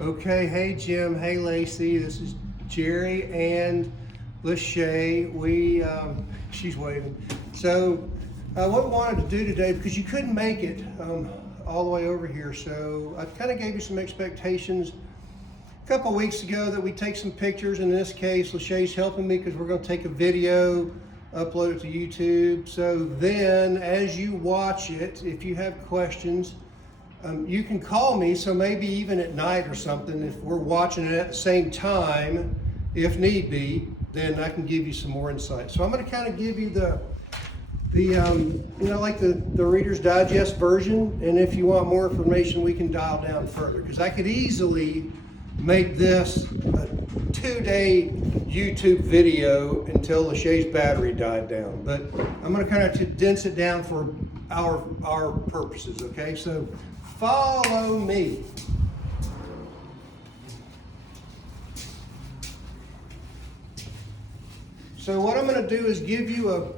Okay, hey Jim, hey Lacey, this is Jerry and Lachey. She's waving. So, what we wanted to do today, because you couldn't make it all the way over here, so I kind of gave you some expectations a couple of weeks ago that we take some pictures. In this case, Lachey's helping me because we're going to take a video, upload it to YouTube. So then, as you watch it, if you have questions, you can call me, so maybe even at night or something, if we're watching it at the same time, if need be, then I can give you some more insight. So I'm going to kind of give you the Reader's Digest version, and if you want more information, we can dial down further, because I could easily make this a 2-day YouTube video until Lachey's battery died down. But I'm going to kind of condense it down for our purposes, okay? So follow me. So what I'm going to do is give you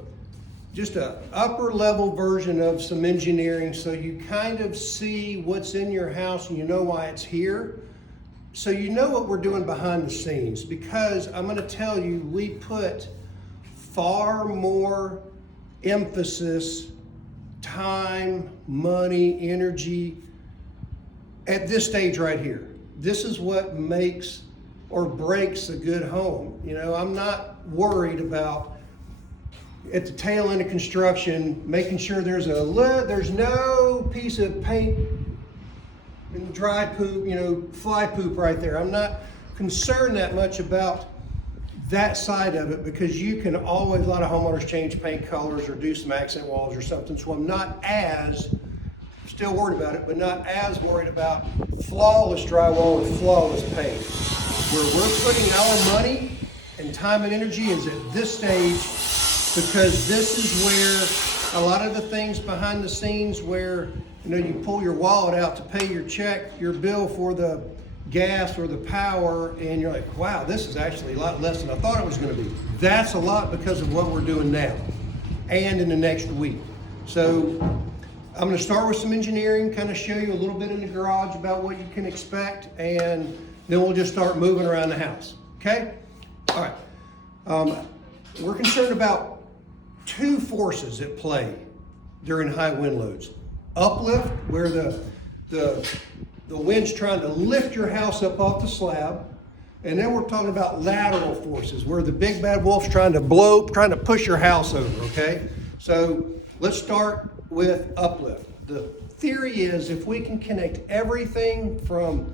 just an upper level version of some engineering, so you kind of see what's in your house and you know why it's here. So you know what we're doing behind the scenes, because I'm going to tell you, we put far more emphasis, time, money, energy at this stage right here. This is what makes or breaks a good home. You know, I'm not worried about at the tail end of construction making sure there's no piece of paint and dry poop, fly poop right there. I'm not concerned that much about that side of it, because you can always, a lot of homeowners change paint colors or do some accent walls or something. So I'm not still worried about it, but not as worried about flawless drywall and flawless paint. Where we're putting our money and time and energy is at this stage, because this is where a lot of the things behind the scenes where, you pull your wallet out to pay your check, your bill for the gas or the power, and you're like, wow, this is actually a lot less than I thought it was going to be. That's a lot because of what we're doing now and in the next week. So I'm going to start with some engineering, kind of show you a little bit in the garage about what you can expect, and then we'll just start moving around the house. Okay? All right. We're concerned about two forces at play during high wind loads. Uplift, where the wind's trying to lift your house up off the slab. And then we're talking about lateral forces, where the big bad wolf's trying to push your house over, okay? So let's start with uplift. The theory is, if we can connect everything from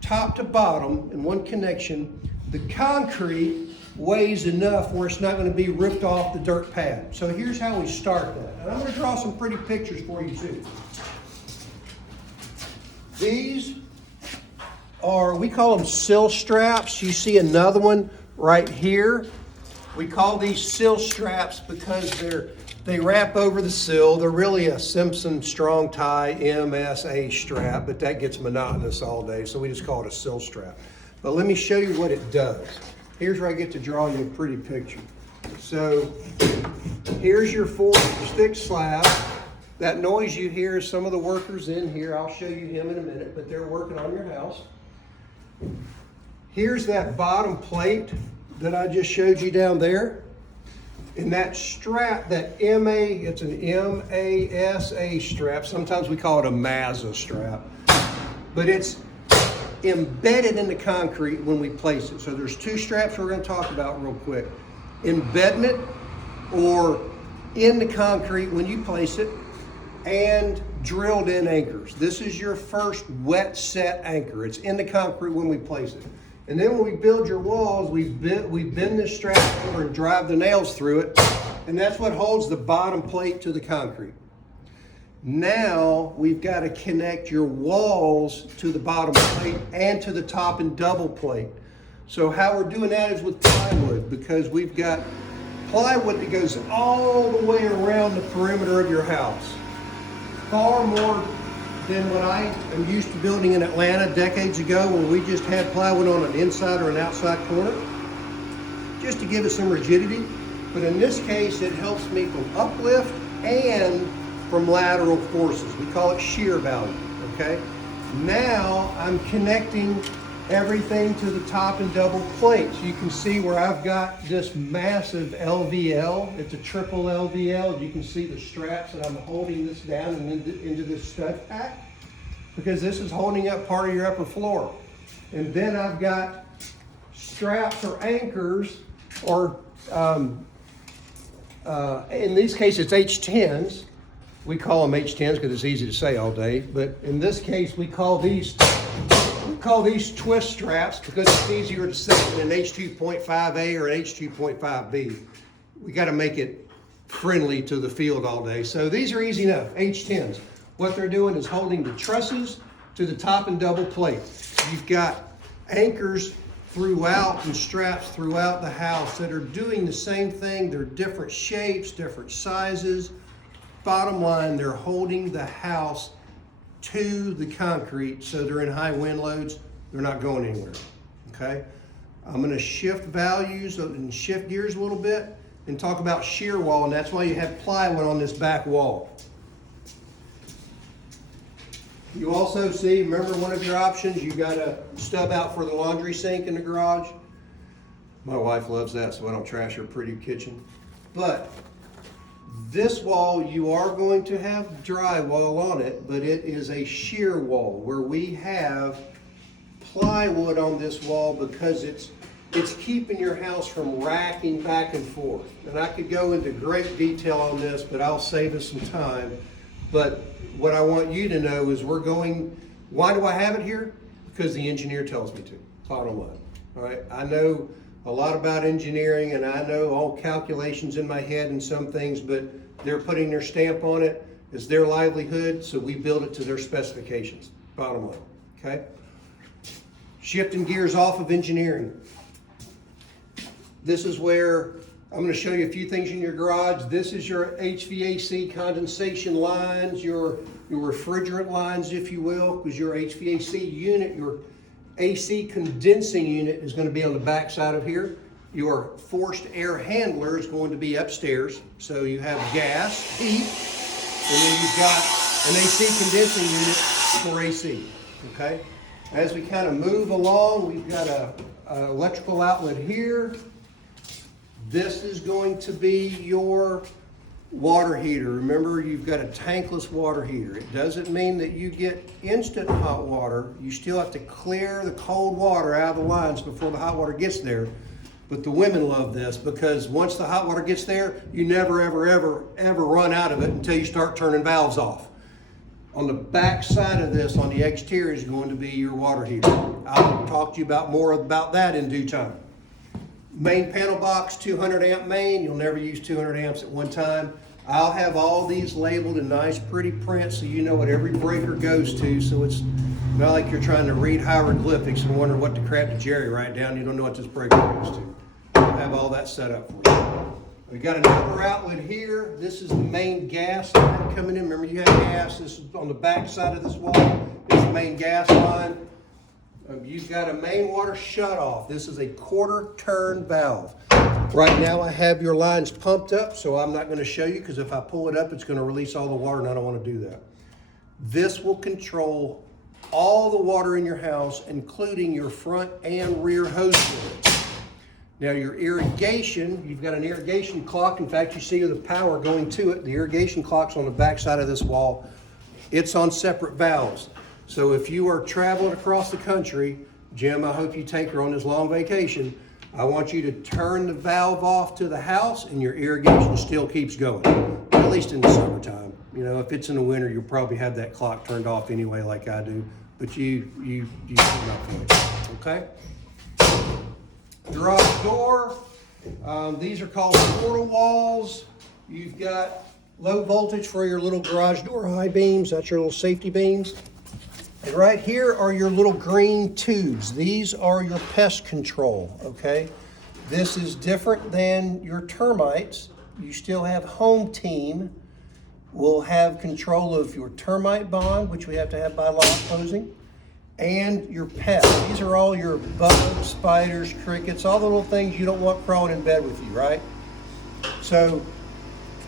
top to bottom in one connection, the concrete weighs enough where it's not going to be ripped off the dirt pad. So here's how we start that. And I'm going to draw some pretty pictures for you too. These are, we call them sill straps. You see another one right here. We call these sill straps because they wrap over the sill. They're really a Simpson strong tie MSA strap, but that gets monotonous all day, so we just call it a sill strap. But let me show you what it does. Here's where I get to draw you a pretty picture. So here's your 4-stick slab. That noise you hear is some of the workers in here. I'll show you him in a minute, but they're working on your house. Here's that bottom plate that I just showed you down there. And that strap, it's an MASA strap. Sometimes we call it a Mazza strap. But it's embedded in the concrete when we place it. So there's two straps we're going to talk about real quick. Embedment, or in the concrete when you place it, and drilled in anchors. This is your first wet set anchor. It's in the concrete when we place it. And then when we build your walls, we bend this strap over and drive the nails through it, and that's what holds the bottom plate to the concrete. Now we've got to connect your walls to the bottom plate and to the top and double plate. So how we're doing that is with plywood, because we've got plywood that goes all the way around the perimeter of your house. Far more than what I am used to building in Atlanta decades ago, when we just had plywood on an inside or an outside corner, just to give it some rigidity. But in this case, it helps me from uplift and from lateral forces. We call it shear value, okay? Now I'm connecting everything to the top and double plates. You can see where I've got this massive LVL. It's a triple LVL. You can see the straps that I'm holding this down and into this stud pack, because this is holding up part of your upper floor. And then I've got straps or anchors, or in these cases it's H10s. We call them H10s because it's easy to say all day, but in this case we call these twist straps because it's easier to say than an H2.5A or an H2.5B. We got to make it friendly to the field all day. So these are easy enough, H10s. What they're doing is holding the trusses to the top and double plate. You've got anchors throughout and straps throughout the house that are doing the same thing. They're different shapes, different sizes. Bottom line, they're holding the house to the concrete, so they're in high wind loads, they're not going anywhere, okay? I'm gonna shift values and shift gears a little bit and talk about shear wall, and that's why you have plywood on this back wall. You also see, remember one of your options, you got a stub out for the laundry sink in the garage. My wife loves that, so I don't trash her pretty kitchen. But this wall, you are going to have drywall on it, but it is a shear wall where we have plywood on this wall because it's keeping your house from racking back and forth. And I could go into great detail on this, but I'll save us some time. But what I want you to know is why do I have it here? Because the engineer tells me to, bottom line. All right, I know a lot about engineering and I know all calculations in my head and some things, but they're putting their stamp on it. It's their livelihood, so we build it to their specifications, bottom line, okay? Shifting gears off of engineering. This is where I'm gonna show you a few things in your garage. This is your HVAC condensation lines, your refrigerant lines, if you will, because your HVAC unit, your AC condensing unit is going to be on the back side of here. Your forced air handler is going to be upstairs. So you have gas, heat, and then you've got an AC condensing unit for AC, okay? As we kind of move along, we've got a electrical outlet here. This is going to be your water heater. Remember, you've got a tankless water heater. It doesn't mean that you get instant hot water. You still have to clear the cold water out of the lines before the hot water gets there. But the women love this because once the hot water gets there, you never, ever, ever, ever run out of it until you start turning valves off. On the back side of this, on the exterior, is going to be your water heater. I'll talk to you more about that in due time. Main panel box, 200 amp main. You'll never use 200 amps at one time. I'll have all these labeled in nice pretty print so you know what every breaker goes to, so it's not like you're trying to read hieroglyphics and wonder what the crap did Jerry write down. You don't know what this breaker goes to. I'll have all that set up for you. We've got another outlet here. This is the main gas line coming in. Remember, you have gas. This is on the back side of this wall. It's the main gas line. You've got a main water shutoff. This is a quarter turn valve. Right now I have your lines pumped up, so I'm not going to show you because if I pull it up, it's going to release all the water and I don't want to do that. This will control all the water in your house, including your front and rear hose units. Now your irrigation, you've got an irrigation clock. In fact, you see the power going to it. The irrigation clock's on the back side of this wall. It's on separate valves. So if you are traveling across the country, Jim, I hope you take her on this long vacation, I want you to turn the valve off to the house and your irrigation still keeps going, at least in the summertime. You know, if it's in the winter, you'll probably have that clock turned off anyway like I do, but you turn it off, okay? Garage door, these are called portal walls. You've got low voltage for your little garage door high beams, that's your little safety beams. And right here are your little green tubes. These are your pest control, okay? This is different than your termites. You still have Home Team. Will have control of your termite bond, which we have to have by law opposing, and your pests. These are all your bugs, spiders, crickets, all the little things you don't want crawling in bed with you, right? So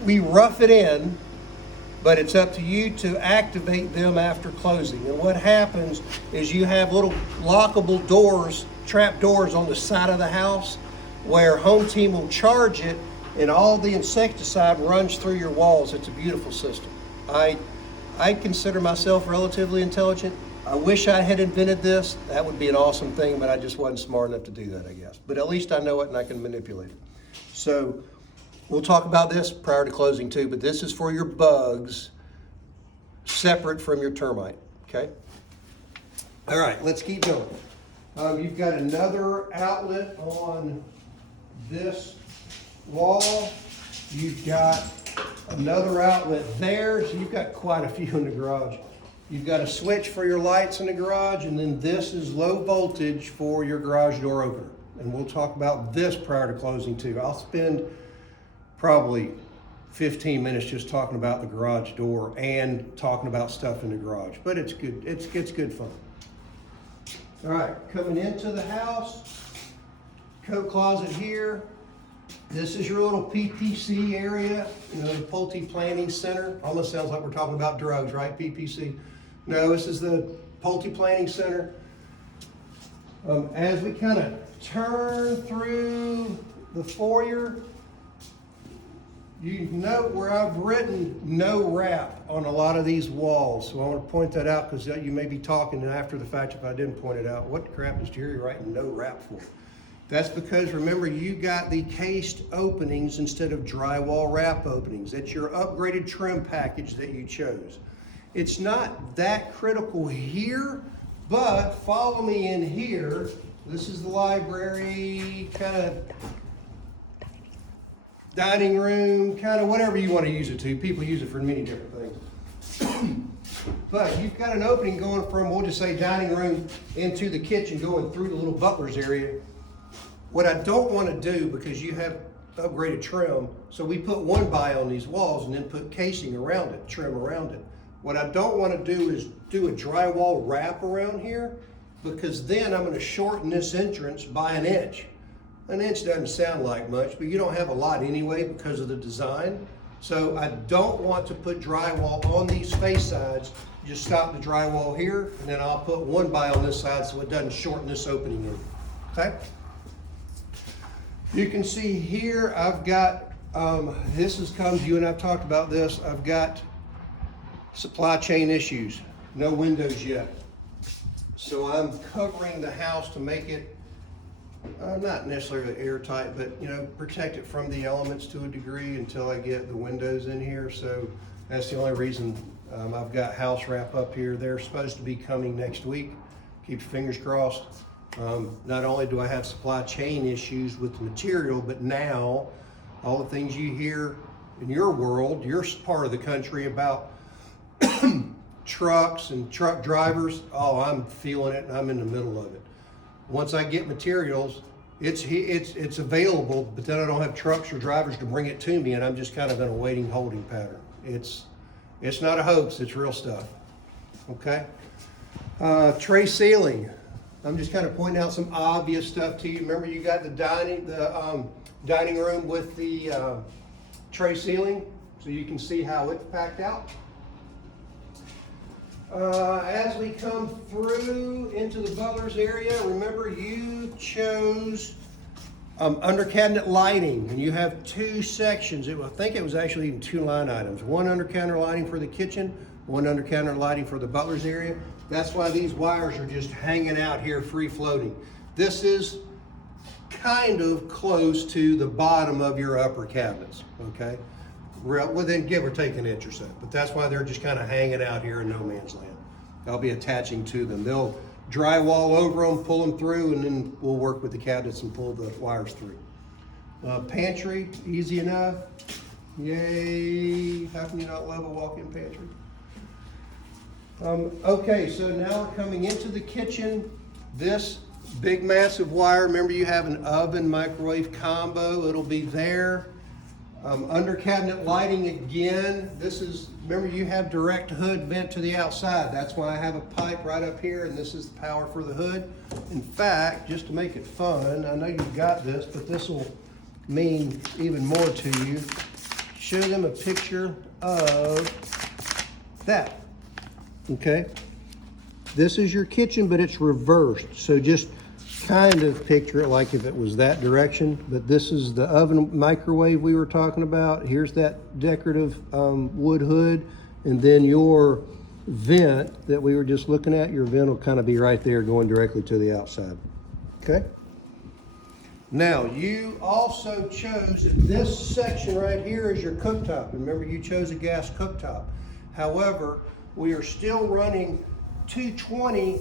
we rough it in but it's up to you to activate them after closing. And what happens is you have little lockable doors, trap doors on the side of the house where Home Team will charge it and all the insecticide runs through your walls. It's a beautiful system. I consider myself relatively intelligent. I wish I had invented this. That would be an awesome thing, but I just wasn't smart enough to do that, I guess. But at least I know it and I can manipulate it. So we'll talk about this prior to closing too, but this is for your bugs separate from your termite, okay? All right, let's keep going. You've got another outlet on this wall. You've got another outlet there, so you've got quite a few in the garage. You've got a switch for your lights in the garage, and then this is low voltage for your garage door opener. And we'll talk about this prior to closing too. I'll spend probably 15 minutes just talking about the garage door and talking about stuff in the garage, but it's good. It's good fun. All right, coming into the house, coat closet here. This is your little PPC area, you know, the Pulte Planning Center. Almost sounds like we're talking about drugs, right? PPC. No, this is the Pulte Planning Center. As we kind of turn through the foyer, you note where I've written no wrap on a lot of these walls. So I want to point that out because you may be talking after the fact if I didn't point it out. What crap is Jerry writing no wrap for? That's because, remember, you got the cased openings instead of drywall wrap openings. That's your upgraded trim package that you chose. It's not that critical here, but follow me in here. This is the library, kind of dining room, kind of whatever you want to use it to. People use it for many different things. But you've got an opening going from, we'll just say, dining room into the kitchen, going through the little butler's area. What I don't want to do, because you have upgraded trim, so we put one by on these walls and then put casing around it, trim around it. What I don't want to do is do a drywall wrap around here, because then I'm going to shorten this entrance by an inch. An inch doesn't sound like much, but you don't have a lot anyway because of the design. So I don't want to put drywall on these face sides. Just stop the drywall here, and then I'll put one by on this side so it doesn't shorten this opening in. Okay? You can see here I've got, you and I've talked about this, I've got supply chain issues, no windows yet. So I'm covering the house to make it, not necessarily airtight, but protect it from the elements to a degree until I get the windows in here. So that's the only reason I've got house wrap up here. They're supposed to be coming next week. Keep your fingers crossed. Not only do I have supply chain issues with the material, but now all the things you hear in your world, your part of the country about trucks and truck drivers, oh, I'm feeling it and I'm in the middle of it. Once I get materials, it's available, but then I don't have trucks or drivers to bring it to me, and I'm just kind of in a waiting holding pattern. It's not a hoax, it's real stuff. Okay? Tray ceiling. I'm just kind of pointing out some obvious stuff to you. Remember, you got the dining room with the tray ceiling, so you can see how it's packed out. As we come through into the butler's area, remember you chose under cabinet lighting, and you have two sections. I think it was actually even two line items. One under counter lighting for the kitchen, one under counter lighting for the butler's area. That's why these wires are just hanging out here free floating. This is kind of close to the bottom of your upper cabinets, okay? Within give or take an inch or so, but that's why they're just kind of hanging out here in no man's land. I'll be attaching to them. They'll drywall over them, pull them through, and then we'll work with the cabinets and pull the wires through. Pantry, easy enough. Yay, how can you not love a walk-in pantry? Okay, so now we're coming into the kitchen. This big massive wire, remember you have an oven microwave combo, it'll be there. Under cabinet lighting again, remember you have direct hood vent to the outside. That's why I have a pipe right up here, and this is the power for the hood. In fact, just to make it fun, I know you've got this, but this will mean even more to you. Show them a picture of that, okay? This is your kitchen, but it's reversed. So just kind of picture it like if it was that direction, but this is the oven microwave we were talking about. Here's that decorative wood hood, and then your vent that we were just looking at, your vent will kind of be right there going directly to the outside, okay? Now, you also chose this section right here as your cooktop. Remember, you chose a gas cooktop. However, we are still running 220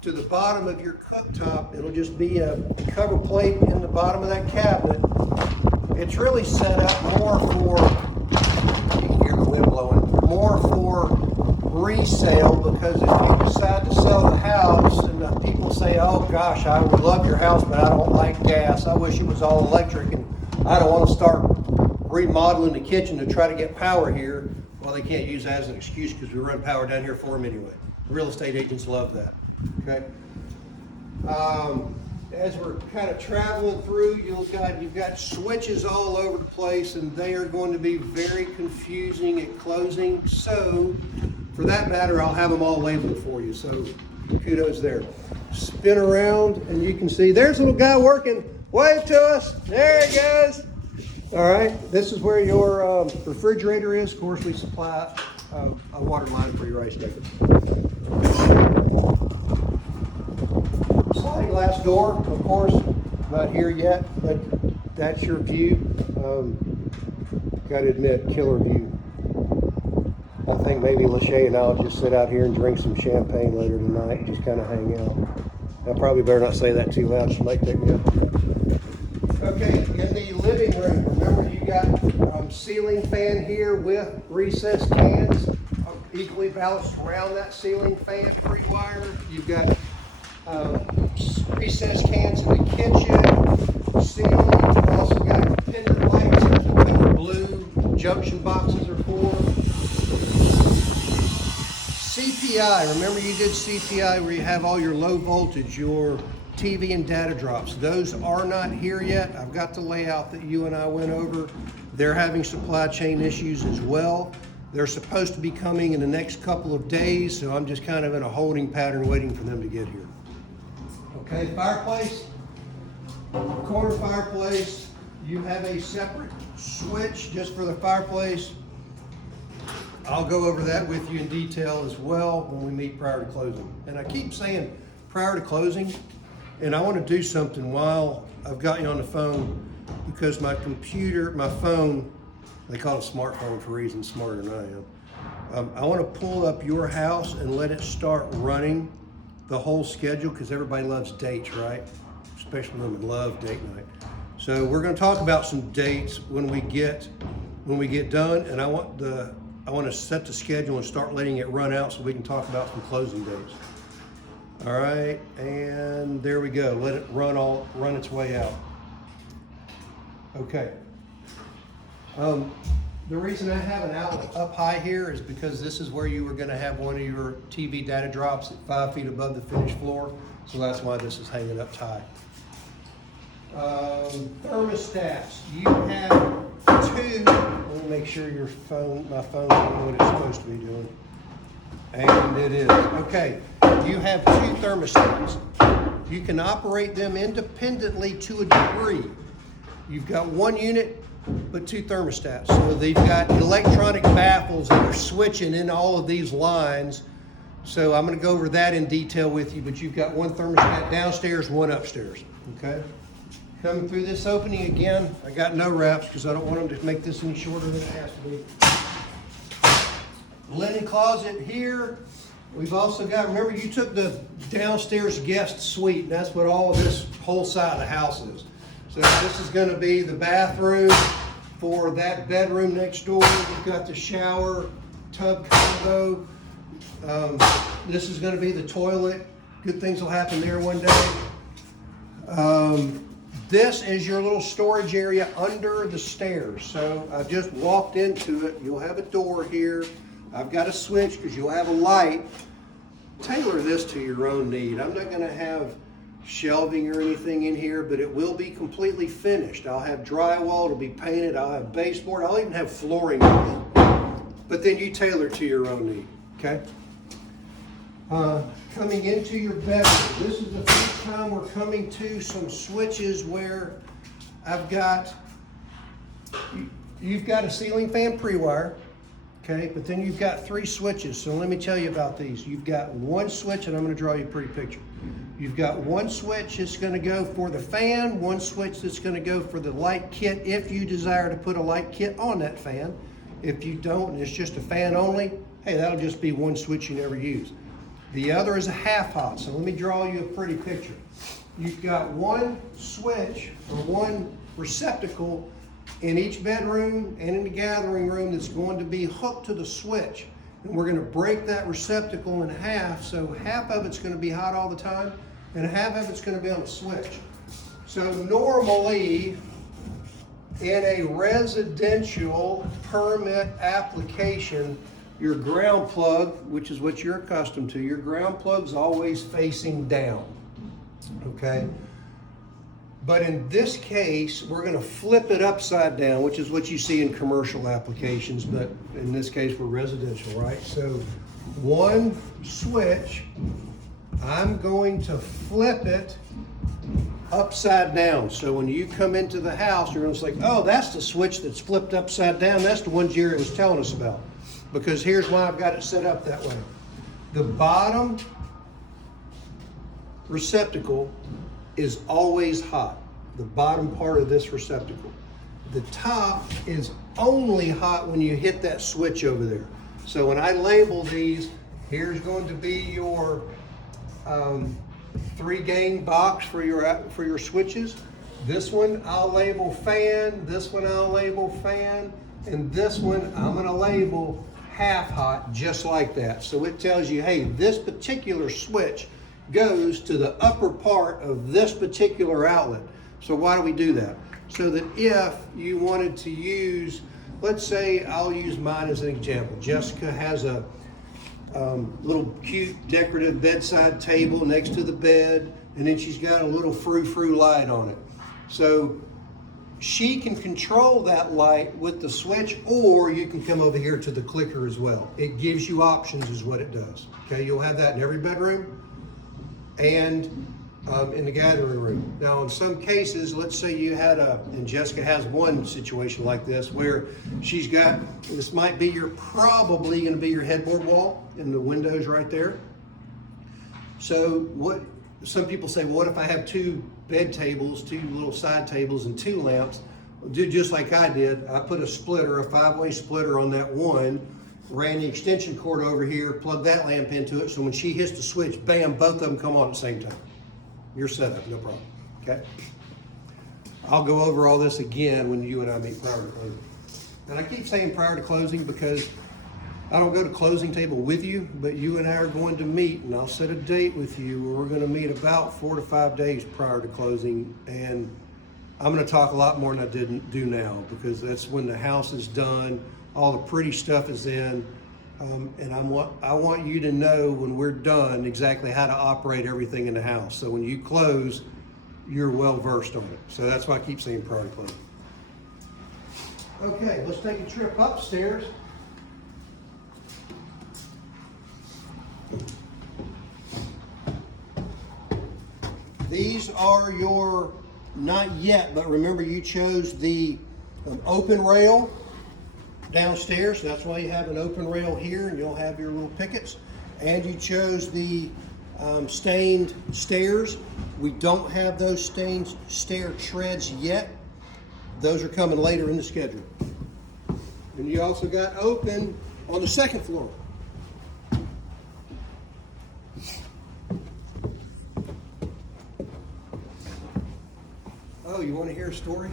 to the bottom of your cooktop. It'll just be a cover plate in the bottom of that cabinet. It's really set up more for, you can hear the wind blowing, more for resale, because if you decide to sell the house and the people say, oh gosh, I would love your house, but I don't like gas. I wish it was all electric, and I don't want to start remodeling the kitchen to try to get power here. Well, they can't use that as an excuse because we run power down here for them anyway. Real estate agents love that, okay? As we're kind of traveling through, you've got switches all over the place, and they are going to be very confusing at closing. So, for that matter, I'll have them all labeled for you. So, kudos there. Spin around, and you can see there's a little guy working. Wave to us. There he goes. All right. This is where your refrigerator is. Of course, we supply a water line for your ice maker. Sliding glass door, of course, not here yet, but that's your view. Got to admit, killer view. I think maybe Lachey and I'll just sit out here and drink some champagne later tonight and just kind of hang out. I probably better not say that too loud. She might take me up. Okay, in the living room, remember you got ceiling fan here with recessed cans, equally balanced around that ceiling fan, free wire. You've got recessed cans in the kitchen, ceiling. You've also got pendant lights. That's what the blue junction boxes are for. CPI, remember you did CPI where you have all your low voltage, your TV and data drops. Those are not here yet. I've got the layout that you and I went over. They're having supply chain issues as well. They're supposed to be coming in the next couple of days, so I'm just kind of in a holding pattern waiting for them to get here. Okay, fireplace, corner fireplace. You have a separate switch just for the fireplace. I'll go over that with you in detail as well when we meet prior to closing. And I keep saying prior to closing, and I want to do something while I've got you on the phone, because my computer, my phone, they call it a smartphone for reasons smarter than I am. I want to pull up your house and let it start running the whole schedule, because everybody loves dates, right? Especially women love date night. So we're going to talk about some dates when we get done, and I want to set the schedule and start letting it run out so we can talk about some closing dates. All right, and there we go. Let it run its way out. Okay. The reason I have an outlet up high here is because this is where you were going to have one of your TV data drops at 5 feet above the finished floor. So that's why this is hanging up high. Thermostats. You have two. Let me make sure my phone's doing what it's supposed to be doing. And it is. Okay. You have two thermostats. You can operate them independently to a degree. You've got one unit, but two thermostats. So they've got electronic baffles that are switching in all of these lines. So I'm going to go over that in detail with you, but you've got one thermostat downstairs, one upstairs. Okay. Coming through this opening again, I got no wraps because I don't want them to make this any shorter than it has to be. Linen closet here. We've also got, remember you took the downstairs guest suite, and that's what all of this whole side of the house is. So this is going to be the bathroom for that bedroom next door. We've got the shower, tub combo. This is going to be the toilet. Good things will happen there one day. This is your little storage area under the stairs. So I've just walked into it. You'll have a door here. I've got a switch because you'll have a light. Tailor this to your own need. I'm not going to have shelving or anything in here, but it will be completely finished. I'll have drywall, it'll be painted, I'll have baseboard, I'll even have flooring in it. but then you tailor it to your own need, okay? Coming into your bedroom, this is the first time we're coming to some switches where you've got a ceiling fan pre-wire, okay, but then you've got 3 switches. So let me tell you about these. You've got one switch, and I'm going to draw you a pretty picture. You've got one switch that's going to go for the fan, one switch that's going to go for the light kit if you desire to put a light kit on that fan. If you don't, and it's just a fan only, hey, that'll just be one switch you never use. The other is a half hot, so let me draw you a pretty picture. You've got one switch or one receptacle in each bedroom and in the gathering room that's going to be hooked to the switch. And we're going to break that receptacle in half, so half of it's going to be hot all the time and half of it's going to be on the switch. So normally in a residential permit application, your ground plug, which is what you're accustomed to, your ground plug's always facing down, okay? But in this case, we're going to flip it upside down, which is what you see in commercial applications, but in this case, we're residential, right? So one switch, I'm going to flip it upside down. So when you come into the house, you're going to say, oh, that's the switch that's flipped upside down. That's the one Jerry was telling us about. Because here's why I've got it set up that way. The bottom receptacle is always hot, the bottom part of this receptacle. The top is only hot when you hit that switch over there. So when I label these, here's going to be your 3-gang box for your switches. This one I'll label fan, this one I'll label fan, and this one I'm going to label half hot, just like that. So it tells you, hey, this particular switch goes to the upper part of this particular outlet. So why do we do that? So that if you wanted to use, let's say I'll use mine as an example. Jessica has a little cute decorative bedside table next to the bed, and then she's got a little frou-frou light on it. So she can control that light with the switch, or you can come over here to the clicker as well. It gives you options is what it does. Okay, you'll have that in every bedroom and in the gathering room. Now in some cases, let's say you had and Jessica has one situation like this where she's got, this might be probably gonna be your headboard wall and the windows right there. So some people say, well, what if I have 2 bed tables, 2 little side tables, and 2 lamps? Do just like I did. I put a splitter, a 5-way splitter on that one, ran the extension cord over here, plugged that lamp into it, so when she hits the switch, bam, both of them come on at the same time. You're set up, no problem, okay? I'll go over all this again when you and I meet prior to closing. And I keep saying prior to closing because I don't go to closing table with you, but you and I are going to meet, and I'll set a date with you where we're going to meet about 4 to 5 days prior to closing, and I'm going to talk a lot more than I didn't do now because that's when the house is done, all the pretty stuff is in, and I want you to know when we're done exactly how to operate everything in the house. So when you close, you're well versed on it. So that's why I keep saying prior to closing. Okay, let's take a trip upstairs. These are your, not yet, but remember you chose the open rail downstairs. That's why you have an open rail here and you'll have your little pickets. And you chose the stained stairs. We don't have those stained stair treads yet. Those are coming later in the schedule. And you also got open on the second floor. Oh, you want to hear a story?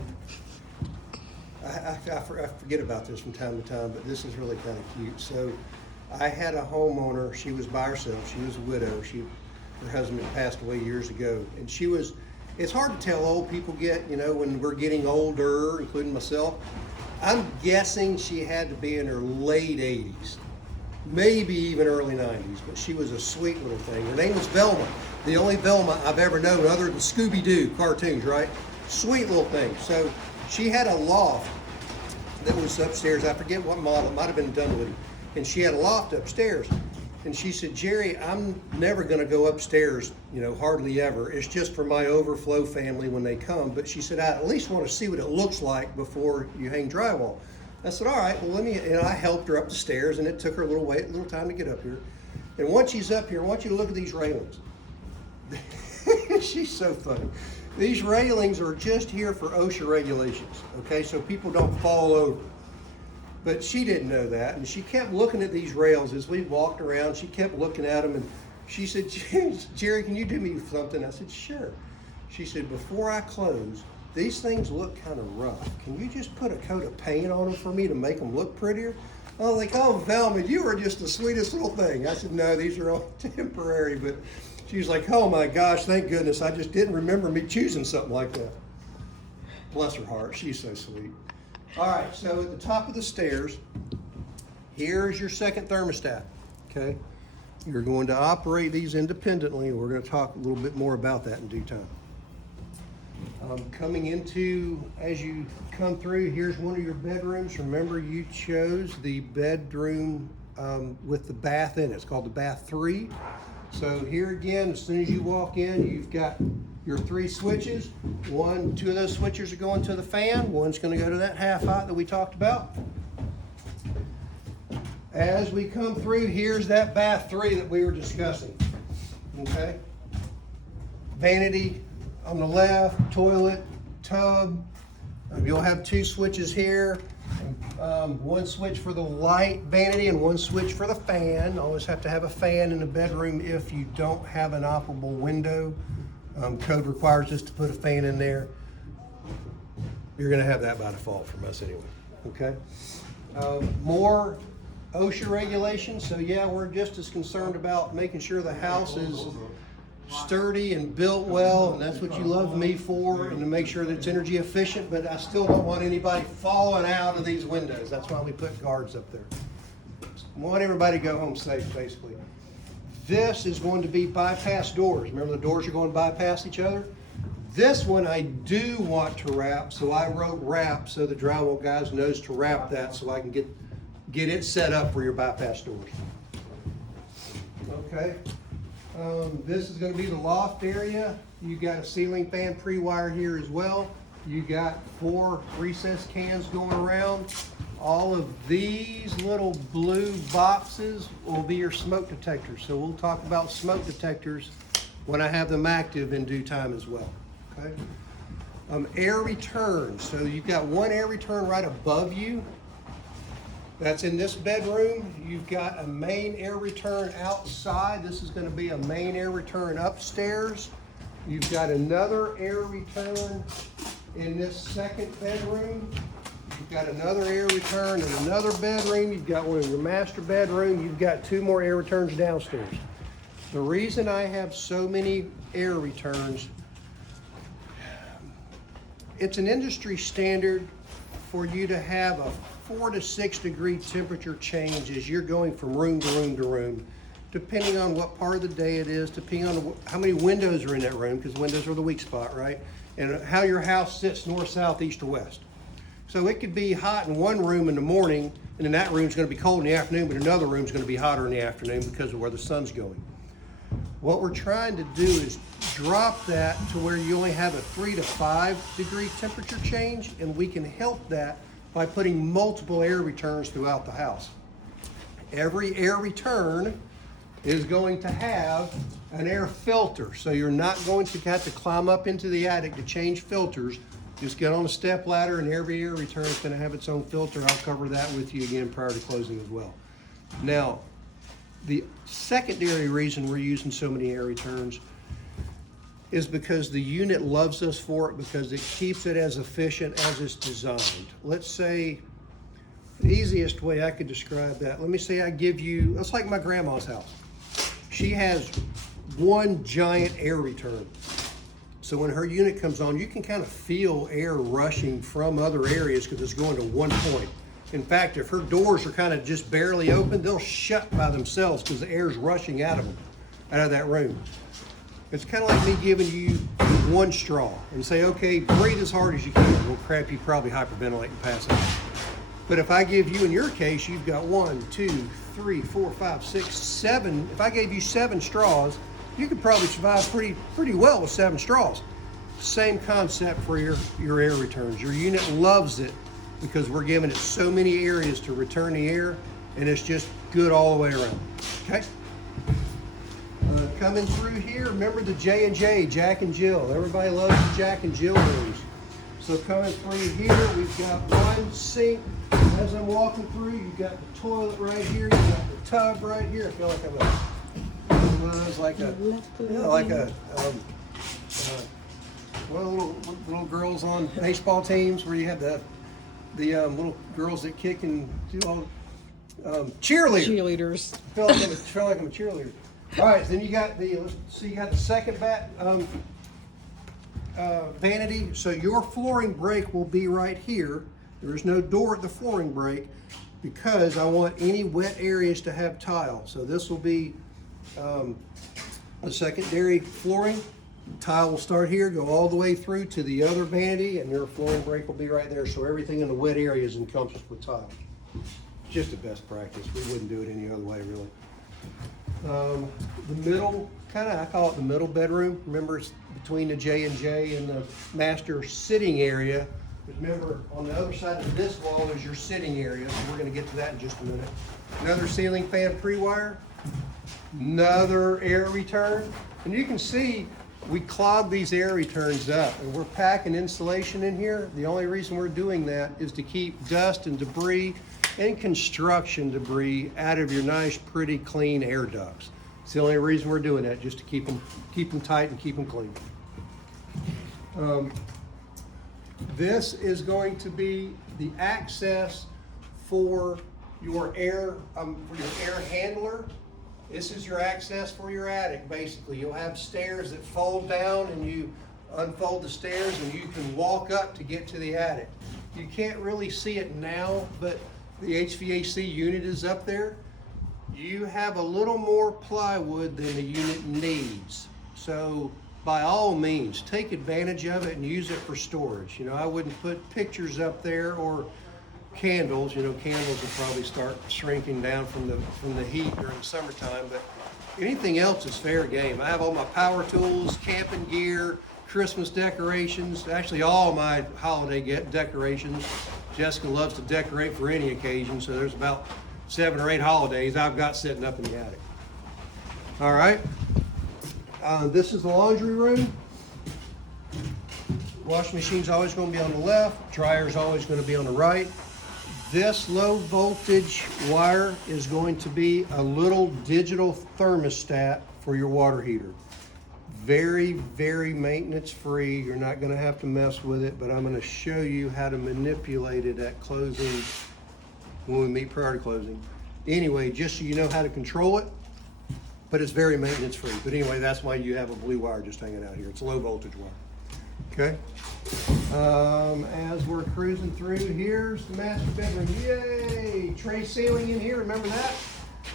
I forget about this from time to time, but this is really kind of cute. So I had a homeowner, she was by herself, she was a widow, her husband had passed away years ago, and it's hard to tell old people when we're getting older, including myself. I'm guessing she had to be in her late 80s, maybe even early 90s, but she was a sweet little thing. Her name was Velma, the only Velma I've ever known other than Scooby-Doo cartoons, right? Sweet little thing. So she had a loft that was upstairs. I forget what model. It might have been Dunwoody. and she had a loft upstairs. And she said, Jerry, I'm never gonna go upstairs, you know, hardly ever. It's just for my overflow family when they come. But she said, I at least wanna see what it looks like before you hang drywall. I said, all right, well, and I helped her up the stairs, and it took her a little time to get up here. And once she's up here, I want you to look at these railings. She's so funny. These railings are just here for OSHA regulations, okay? So people don't fall over. But she didn't know that, and she kept looking at these rails as we walked around. She kept looking at them, and she said, Jerry, can you do me something? I said, sure. She said, before I close, these things look kind of rough. Can you just put a coat of paint on them for me to make them look prettier? I was like, oh, Velma, you are just the sweetest little thing. I said, no, these are all temporary. But she was like, oh my gosh, thank goodness. I just didn't remember me choosing something like that. Bless her heart, she's so sweet. All right, so at the top of the stairs, here's your second thermostat, okay? You're going to operate these independently, and we're going to talk a little bit more about that in due time. Coming into, as you come through, here's one of your bedrooms. Remember, you chose the bedroom with the bath in it. It's called the bath 3. So here again, as soon as you walk in, you've got your 3 switches. 2 of those switches are going to the fan. One's going to go to that half hot that we talked about. As we come through, here's that bath 3 that we were discussing. Okay? Vanity on the left, toilet, tub. You'll have 2 switches here. One switch for the light vanity and one switch for the fan. Always have to have a fan in the bedroom if you don't have an operable window. Code requires us to put a fan in there. You're going to have that by default from us anyway. Okay. More OSHA regulations. So yeah, we're just as concerned about making sure the house is sturdy and built well, and that's what you love me for, and to make sure that it's energy efficient. But I still don't want anybody falling out of these windows. That's why we put guards up there. We want everybody to go home safe, basically. This is going to be bypass doors. Remember the doors are going to bypass each other? This one I do want to wrap, so I wrote wrap so the drywall guys knows to wrap that so I can get it set up for your bypass doors. Okay. This is going to be the loft area. You got a ceiling fan pre-wire here as well. You got 4 recess cans going around. All of these little blue boxes will be your smoke detectors. So we'll talk about smoke detectors when I have them active in due time as well. Okay. Air return. So you've got one air return right above you. That's in this bedroom. You've got a main air return outside. This is going to be a main air return upstairs. You've got another air return in this second bedroom. You've got another air return in another bedroom. You've got one in your master bedroom. You've got 2 more air returns downstairs. The reason I have so many air returns, it's an industry standard for you to have a 4 to 6 degree temperature change as you're going from room to room to room, depending on what part of the day it is, depending on how many windows are in that room, because windows are the weak spot, right? And how your house sits north, south, east, or west. So it could be hot in one room in the morning, and then that room's going to be cold in the afternoon, but another room's going to be hotter in the afternoon because of where the sun's going. What we're trying to do is drop that to where you only have a 3 to 5 degree temperature change, and we can help that by putting multiple air returns throughout the house. Every air return is going to have an air filter, so you're not going to have to climb up into the attic to change filters. Just get on a step ladder, and every air return is going to have its own filter. I'll cover that with you again prior to closing as well. Now, the secondary reason we're using so many air returns is because the unit loves us for it, because it keeps it as efficient as it's designed. Let's say, the easiest way I could describe that, let me say I give you, it's like my grandma's house. She has one giant air return. So when her unit comes on, you can kind of feel air rushing from other areas because it's going to one point. In fact, if her doors are kind of just barely open, they'll shut by themselves because the air's rushing out of that room. It's kind of like me giving you one straw and say, okay, breathe as hard as you can. Well, crap, you probably hyperventilate and pass out. But if I give you, in your case, you've got 1, 2, 3, 4, 5, 6, 7. If I gave you 7 straws, you could probably survive pretty well with 7 straws. Same concept for your air returns. Your unit loves it because we're giving it so many areas to return the air, and it's just good all the way around. Okay. Coming through here, remember the J&J, Jack and Jill. Everybody loves the Jack and Jill rooms. So coming through here, we've got one sink. As I'm walking through, you've got the toilet right here. You've got the tub right here. I feel like one of the little girls on baseball teams where you have the little girls that kick and do all cheerleaders. I feel like I'm a cheerleader. All right, then you got the second vanity. So your flooring break will be right here. There is no door at the flooring break because I want any wet areas to have tile. So this will be a secondary flooring. Tile will start here, go all the way through to the other vanity, and your flooring break will be right there. So everything in the wet area is encompassed with tile. It's just a best practice. We wouldn't do it any other way, really. The middle, I call it the middle bedroom. Remember, it's between the J&J and the master sitting area. Remember, on the other side of this wall is your sitting area. So we're going to get to that in just a minute. Another ceiling fan pre-wire. Another air return. And you can see we clog these air returns up, and we're packing insulation in here. The only reason we're doing that is to keep dust and debris and construction debris out of your nice, pretty, clean air ducts. It's the only reason we're doing that, just to keep them tight and keep them clean. This is going to be the access for your air handler. This is your access for your attic, basically. You'll have stairs that fold down, and you unfold the stairs and you can walk up to get to the attic. You can't really see it now, but the HVAC unit is up there. You have a little more plywood than the unit needs. So by all means, take advantage of it and use it for storage. I wouldn't put pictures up there or candles. Candles will probably start shrinking down from the heat during the summertime, but anything else is fair game. I have all my power tools, camping gear, Christmas decorations, actually all my holiday decorations. Jessica loves to decorate for any occasion, so there's about 7 or 8 holidays I've got sitting up in the attic. All right, this is the laundry room. Washing machine's always going to be on the left, dryer's always going to be on the right. This low voltage wire is going to be a little digital thermostat for your water heater. Very, very maintenance free. You're not going to have to mess with it, but I'm going to show you how to manipulate it at closing when we meet prior to closing. Anyway, just so you know how to control it, but it's very maintenance free. But anyway, that's why you have a blue wire just hanging out here. It's a low voltage wire. Okay. As we're cruising through, here's the master bedroom. Yay! Tray ceiling in here. Remember that?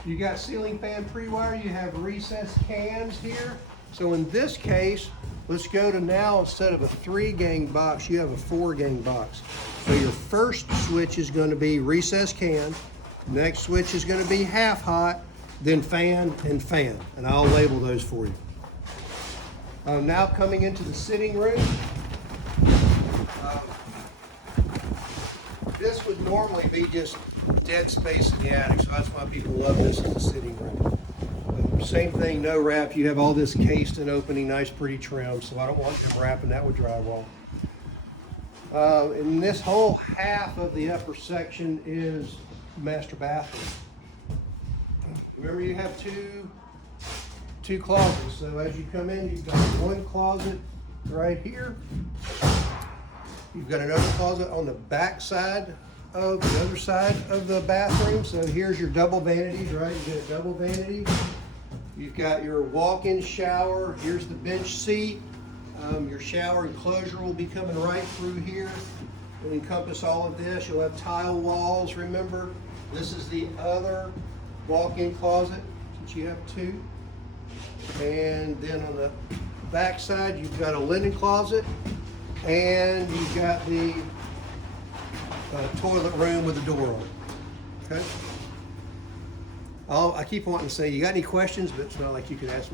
You got ceiling fan pre-wire. You have recessed cans here. So in this case, let's go to now, instead of a 3-gang box, you have a 4-gang box. So your first switch is going to be recessed can. Next switch is going to be half hot, then fan and fan. And I'll label those for you. Now coming into the sitting room. This would normally be just dead space in the attic, so that's why people love this as a sitting room. Same thing, no wrap. You have all this cased and opening, nice pretty trim, so I don't want them wrapping that with drywall. And this whole half of the upper section is master bathroom. Remember, you have two closets. So as you come in, you've got one closet right here. You've got another closet on the back side of the other side of the bathroom. So here's your double vanities, right? You get a double vanity. You've got your walk-in shower. Here's the bench seat. Your shower enclosure will be coming right through here and encompass all of this. You'll have tile walls, remember. This is the other walk-in closet, since you have 2. And then on the back side, you've got a linen closet, and you've got the toilet room with a door on it. Okay. I keep wanting to say, you got any questions? But it's not like you could ask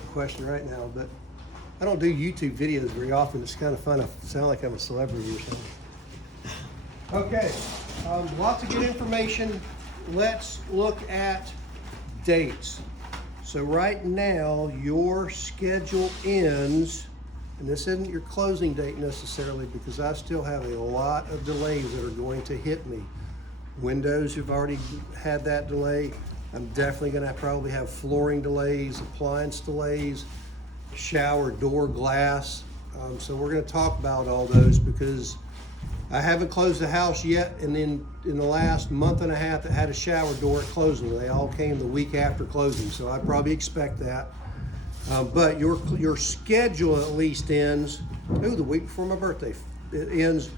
a question right now. But I don't do YouTube videos very often. It's kind of fun. I sound like I'm a celebrity or something. Okay, lots of good information. Let's look at dates. So right now, your schedule ends, and this isn't your closing date necessarily, because I still have a lot of delays that are going to hit me. Windows have already had that delay. I'm definitely gonna probably have flooring delays, appliance delays, shower door glass. So we're gonna talk about all those because I haven't closed the house yet, and then in the last month and a half it had a shower door at closing. They all came the week after closing, so I probably expect that. But your schedule at least ends, the week before my birthday. It ends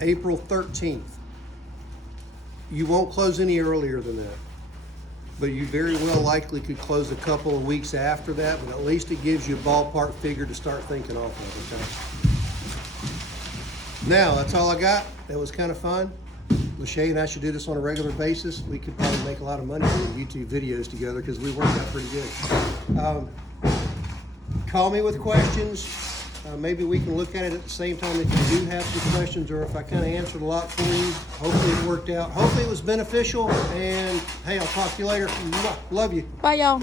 April 13th. You won't close any earlier than that, but you very well likely could close a couple of weeks after that, but at least it gives you a ballpark figure to start thinking off of, okay? Now, that's all I got. That was kind of fun. Lachey and I should do this on a regular basis. We could probably make a lot of money doing YouTube videos together because we work out pretty good. Call me with questions. Maybe we can look at it at the same time if you do have some questions, or if I kind of answered a lot for you. Hopefully it worked out. Hopefully it was beneficial. And hey, I'll talk to you later. Love you. Bye, y'all.